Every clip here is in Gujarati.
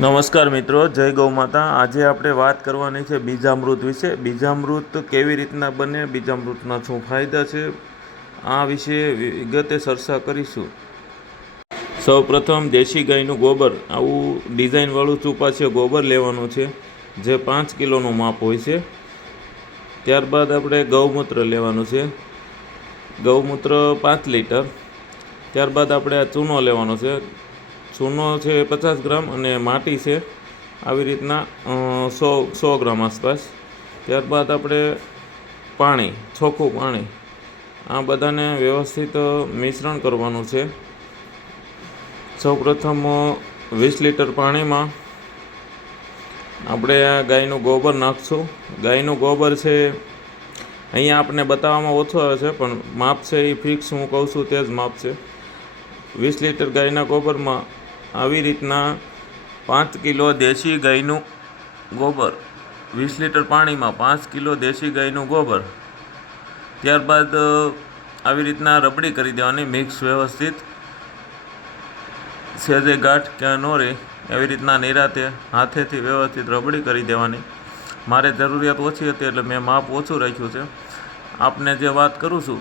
નમસ્કાર મિત્રો, જય ગૌ માતા. આજે આપણે વાત કરવાની છે બીજામૃત વિશે. બીજામૃત કેવી રીતના બને, બીજામૃતના શું ફાયદા છે, આ વિશે વિગતે ચર્ચા કરીશું. સૌ પ્રથમ દેશી ગાયનું ગોબર. આવું ડિઝાઇનવાળું ચૂપા છે ગોબર લેવાનું છે, જે પાંચ કિલોનું માપ હોય છે. ત્યારબાદ આપણે ગૌમૂત્ર લેવાનું છે. ગૌમૂત્ર પાંચ લીટર. ત્યારબાદ આપણે આ ચૂનો લેવાનો છે. ચૂનો છે પચાસ ગ્રામ અને માટી છે આવી રીતના સો સો ગ્રામ આસપાસ. ત્યારબાદ આપણે પાણી, ચોખ્ખું પાણી. આ બધાને વ્યવસ્થિત મિશ્રણ કરવાનું છે. સૌપ્રથમ વીસ લીટર પાણીમાં આપણે આ ગાયનું ગોબર નાખશું. ગાયનું ગોબર છે, અહીંયા આપણે બતાવવામાં ઓછો આવે છે, પણ માપ છે એ ફિક્સ હું કહું છું, તે જ માપ છે. વીસ લીટર ગાયના ગોબરમાં આવી રીતના પાંચ કિલો દેશી ગાયનું ગોબર, વીસ લીટર પાણીમાં પાંચ કિલો દેશી ગાયનું ગોબર, ત્યારબાદ આવી રીતના રબડી કરી દેવાની મિક્સ વ્યવસ્થિત સેજે ગાંઠ ક્યાં ન રહે એવી રીતના નિરાતે હાથેથી વ્યવસ્થિત રબડી કરી દેવાની. મારે જરૂરિયાત ઓછી હતી એટલે મેં માપ ઓછું રાખ્યું છે. આપને જે વાત કરું છું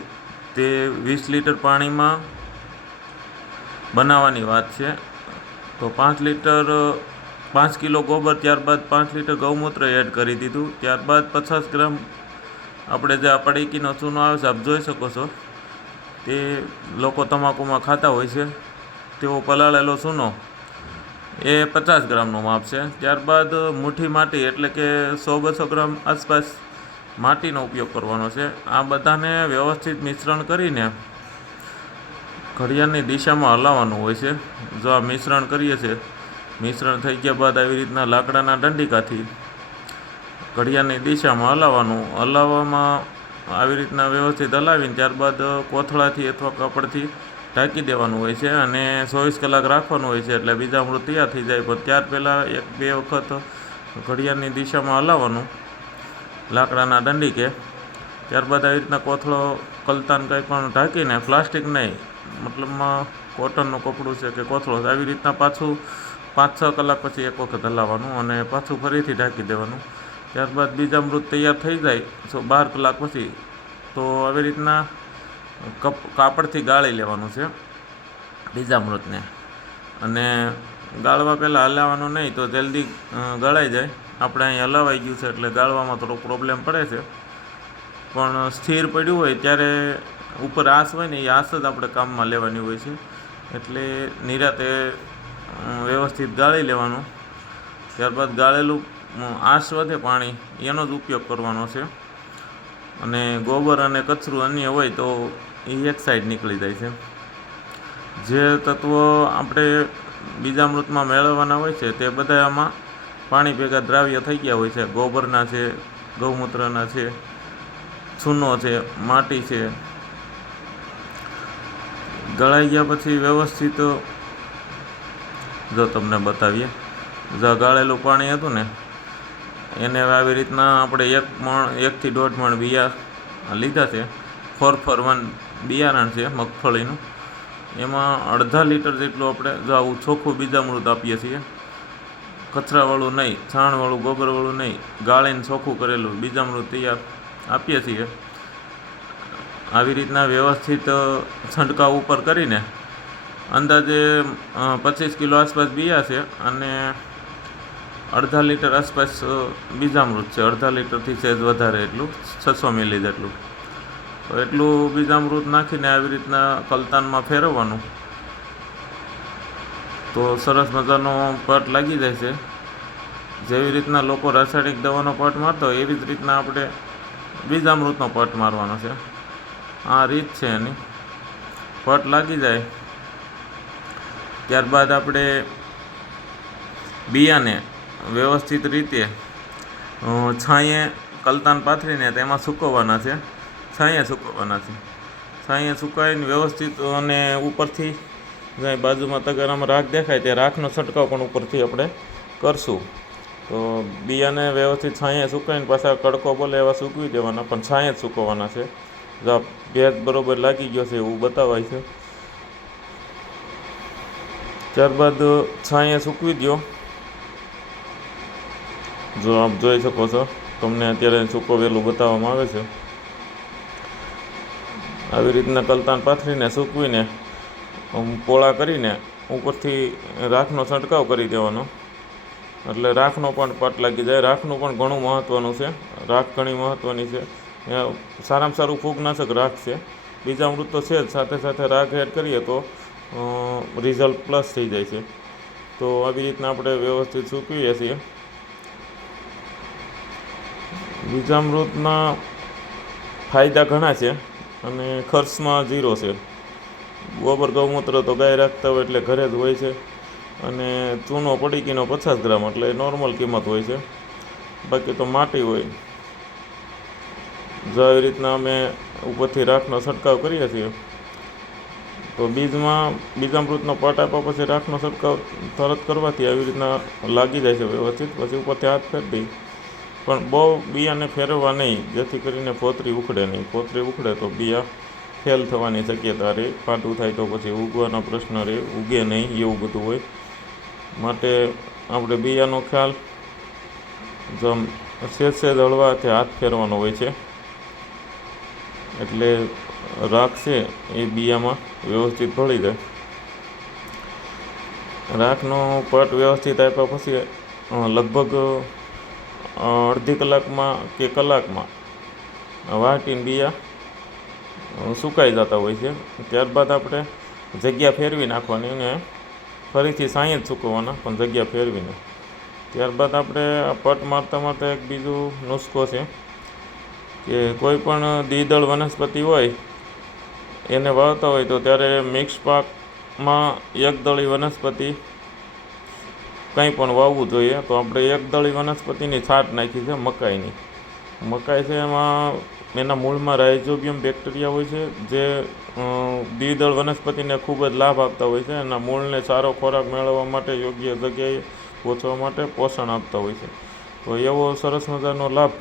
તે વીસ લીટર પાણીમાં બનાવવાની વાત છે. તો પાંચ લીટર પાંચ કિલો ગોબર, ત્યારબાદ પાંચ લીટર ગૌમૂત્ર એડ કરી દીધું. ત્યારબાદ પચાસ ગ્રામ આપણે જે આ ચૂનો આવે છે, આપ જોઈ શકો છો. તે લોકો તમાકુમાં ખાતા હોય છે. તેવો પલાળેલો ચૂનો એ પચાસ ગ્રામનું માપ છે. ત્યારબાદ મુઠ્ઠી માટી, એટલે કે સો બસો ગ્રામ આસપાસ માટીનો ઉપયોગ કરવાનો છે. આ બધાને વ્યવસ્થિત મિશ્રણ કરીને ઘડિયાળની દિશામાં હલાવવાનું હોય છે. જો આ મિશ્રણ કરીએ છીએ મિશ્રણ થઈ ગયા બાદ આવી રીતના લાકડાના દંડિકાથી ઘડિયાળની દિશામાં હલાવવાનું, હલાવવામાં આવી રીતના વ્યવસ્થિત હલાવીને ત્યારબાદ કોથળાથી અથવા કાપડથી ઢાંકી દેવાનું હોય છે અને ચોવીસ કલાક રાખવાનું હોય છે એટલે બીજા મૃત તૈયાર થઈ જાય. પણ ત્યાર પહેલાં એક, બે વખત ઘડિયાળની દિશામાં હલાવવાનું લાકડાના દંડીકે ત્યારબાદ આવી રીતના કોથળો, કલતાન કંઈ પણ ઢાંકીને, પ્લાસ્ટિક નહીં મતલબમાં કોટનનું કપડું છે કે કોથળો આવી રીતના પાછું પાંચ છ કલાક પછી એક વખત હલાવવાનું અને પાછું ફરીથી ઢાંકી દેવાનું. ત્યારબાદ બીજા મૃત તૈયાર થઈ જાય સો બાર કલાક પછી તો આવી રીતના કપ, કાપડથી ગાળી લેવાનું છે બીજા મૃતને. અને ગાળવા પહેલાં હલાવવાનું નહીં તો જલ્દી ગળાઈ જાય. આપણે અહીં હલાવાઈ ગયું છે એટલે ગાળવામાં થોડો પ્રોબ્લેમ પડે છે. પણ સ્થિર પડ્યું હોય ત્યારે ઉપર આસ હોય ને એ આસ જ આપણે કામમાં લેવાની હોય છે. એટલે નિરાતે વ્યવસ્થિત ગાળી લેવાનું. ત્યારબાદ ગાળેલું આસ વધે પાણી, એનો જ ઉપયોગ કરવાનો છે. અને ગોબર અને કચરું અન્ય હોય તો એ એક સાઈડ નીકળી જાય છે. જે તત્વો આપણે બીજા મૃતમાં મેળવવાના હોય છે તે બધા આમાં પાણી ભેગા દ્રાવ્ય થઈ ગયા હોય છે. ગોબરના છે, ગૌમૂત્રના છે ચૂનો છે, માટી છે. ગળાઈ ગયા પછી વ્યવસ્થિત જો તમને બતાવીએ. ગાળેલું પાણી હતું ને, એને આવી રીતના આપણે એક મણ, એકથી દોઢ મણ બિયા લીધા છે. ફોર ફોર વન બિયારણ છે મગફળીનું. એમાં અડધા લીટર જેટલું આપણે જો આવું ચોખ્ખું બીજામૃત આપીએ છીએ. કચરાવાળું નહીં, છાણવાળું, ગોબરવાળું નહીં, ગાળીને ચોખ્ખું કરેલું બીજામૃત તૈયાર આપીએ છીએ. આવી રીતના વ્યવસ્થિત છંટકાવ ઉપર કરીને અંદાજે પચીસ કિલો આસપાસ બીયા છે અને અડધા લીટર આસપાસ બીજામૃત છે. અડધા લીટરથી સહેજ વધારે એટલું, છસો મિલી જેટલું. તો એટલું બીજામૃત નાખીને આવી રીતના કલતાનમાં ફેરવવાનું. તો સરસ મજાનો પટ લાગી જાય છે. જેવી રીતના લોકો રાસાયણિક દવાનો પટ મારતો એવી જ રીતના આપણે બીજામૃતનો પટ મારવાનો છે. આ રીત છે એની. પટ લાગી જાય. ત્યારબાદ આપણે બિયાને વ્યવસ્થિત રીતે છાંયે કલતાન પાથરીને તેમાં સૂકવવાના છે. છાંયે સૂકવવાના છે. છાંયે સુકાઈને વ્યવસ્થિત અને ઉપરથી જાય બાજુમાં તગારામાં રાખ દેખાય તે રાખનો છંટકાવ પણ ઉપરથી આપણે કરશું. તો બિયાને વ્યવસ્થિત છાંયે સુકાવીને પાછા કડકો બોલે એવા સૂકવી દેવાના, પણ છાંયે જ સૂકવવાના છે. જો ભેજ બરોબર લાગી ગયો છે એવું બતાવાય છે. ત્યારબાદ છાંયે સૂકવી દો જો આપ જોઈ શકો છો, તમને અત્યારે સૂકો વેલું બતાવવામાં આવે છે. આવી રીતના કલતાન પાથરીને સૂકવીને પોળા કરીને ઉપરથી રાખનો છંટકાવ કરી દેવાનો. એટલે રાખનો પણ પટ લાગી જાય. રાખનું પણ ઘણું મહત્ત્વનું છે. રાખ ઘણી મહત્ત્વની છે. સારામાં સારું ફૂગનાશક રાખ છે. બીજા અમૃત તો છે જ. સાથે સાથે રાખ એડ કરીએ તો રિઝલ્ટ પ્લસ થઈ જાય છે. તો આવી રીતના આપણે વ્યવસ્થિત સૂકવીએ છીએ. બીજામૃતના ફાયદા ઘણા છે અને ખર્ચમાં ઝીરો છે. ગોબર ગૌમૂત્ર તો ગાય રાખતા હોય એટલે ઘરે જ હોય છે. અને ચૂનો પડીકીનો પચાસ ગ્રામ એટલે નોર્મલ કિંમત હોય છે. બાકી તો માટી હોય. જો આવી રીતના અમે ઉપરથી રાખનો છંટકાવ કરીએ છીએ, તો બીજમાં બીજામૃતનો પાટ આપ્યા પછી રાખનો છંટકાવ તરત કરવાથી આવી રીતના લાગી જાય છે વ્યવસ્થિત. પછી ઉપરથી હાથ ફેર દઈ પણ બહુ બિયાને ફેરવવા નહીં, જેથી કરીને ફોતરી ઉખડે નહીં. પોતરી ઉખડે તો બિયા ફેલ થવાની શક્યતા રહે. ફાટું થાય તો પછી ઉગવાનો પ્રશ્ન રહે. ઉગે નહીં એવું બધું હોય. માટે આપણે બિયાનો ખ્યાલ જમ સેજ સેજ હળવાથી હાથ ફેરવાનો હોય છે. એટલે રાખ છે એ બિયામાં વ્યવસ્થિત ભળી જાય. રાખનો પટ વ્યવસ્થિત આપ્યા પછી લગભગ અડધી કલાકમાં કે કલાકમાં વાટીને બિયા સુકાઈ જતા હોય છે. ત્યારબાદ આપણે જગ્યા ફેરવી નાખવાની અને ફરીથી સાંઈ જ સૂકવવાના પણ જગ્યા ફેરવીને. ત્યારબાદ આપણે આ પટ મારતા મારતા એક બીજું નુસ્ખો છે, કે કોઈ પણ દ્વિદળ વનસ્પતિ હોય, એને વાવતા હોય તો ત્યારે મિક્સ પાકમાં એકદળી વનસ્પતિ કંઈ પણ વાવવું જોઈએ, તો આપણે એકદળી વનસ્પતિની છાંટ નાખી છે, મકાઈની. મકાઈ છે એમાં, એના મૂળમાં રાઇઝોબિયમ બેક્ટેરિયા હોય છે, જે દ્વિદળ વનસ્પતિને ખૂબ જ લાભ આપતા હોય છે, એના મૂળને સારો ખોરાક મેળવવા માટે યોગ્ય જગ્યાએ પહોંચવા માટે પોષણ આપતા હોય છે. તો એવો સરસ મજાનો લાભ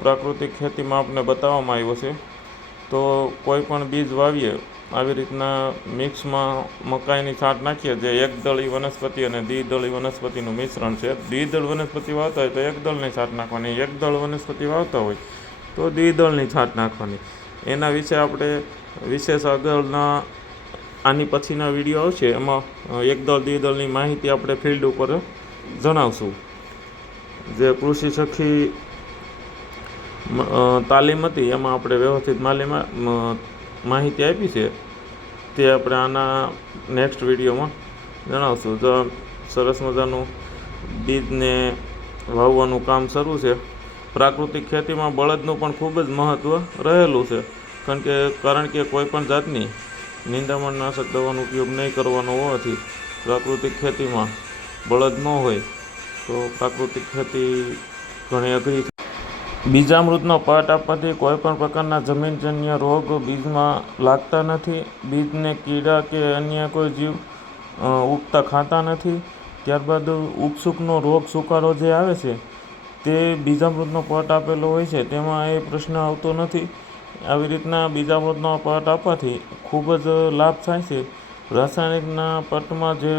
પ્રાકૃતિક ખેતીમાં આપને બતાવવામાં આવ્યો છે. તો કોઈ પણ બીજ વાવીએ આવી રીતના મિક્સમાં મકાઈની છાંટ નાખીએ જે એકદળી વનસ્પતિ અને દ્વિદળી વનસ્પતિનું મિશ્રણ છે. દ્વિદળ વનસ્પતિ વાવતા હોય તો એકદળની છાંટ નાખવાની એકદળ વનસ્પતિ વાવતા હોય તો દ્વિદળની છાંટ નાખવાની. એના વિશે આપણે વિશેષ આગળના આની પછીના વીડિયો આવશે. એમાં એકદળ દ્વિદળની માહિતી આપણે ફિલ્ડ ઉપર જણાવશું. જે કૃષિ સખી તાલીમ હતી, એમાં આપણે વ્યવસ્થિત માલીમાં માહિતી આપી છે, તે આપણે આના નેક્સ્ટ વિડીયોમાં જણાવશું. તો સરસ મજાનું બીજને વાવવાનું કામ શરૂ છે, પ્રાકૃતિક ખેતીમાં બળદનું પણ ખૂબ જ મહત્ત્વ રહેલું છે. કારણ કે કારણ કે કોઈપણ જાતની નિંદામણનાશક દવાનો ઉપયોગ નહીં કરવાનો હોવાથી પ્રાકૃતિક ખેતીમાં બળદ ન હોય. તો પ્રાકૃતિક ખેતી ઘણી અઘરી બીજામૃતનો પાટ આપવાથી કોઈપણ પ્રકારના જમીનજન્ય રોગ બીજમાં લાગતા નથી. બીજને કીડા કે અન્ય કોઈ જીવ ઉગતા ખાતા નથી. ત્યારબાદ ઉપસુકનો રોગ સુકારો જે આવે છે, તે બીજામૃતનો પટ આપેલો હોય છે. તેમાં એ પ્રશ્ન આવતો નથી. આવી રીતના બીજામૃતનો પટ આપવાથી ખૂબ જ લાભ થાય છે. રાસાયણિકના પટમાં જે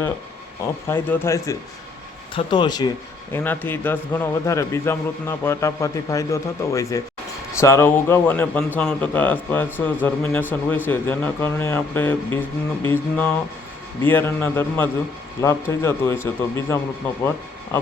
ફાયદો થાય છે થતો હશે. એનાથી દસ ગણો વધારે બીજામૃતના પટ આપવાથી ફાયદો થતો હોય છે. સારો ઉગાવ અને પંચાણું ટકા આસપાસ જર્મિનેશન હોય છે. જેના કારણે આપણે બીજનો બીજનો બિયારણના દરમાં જ લાભ થઈ જતો હોય છે. તો બીજામૃતનો પટ આપ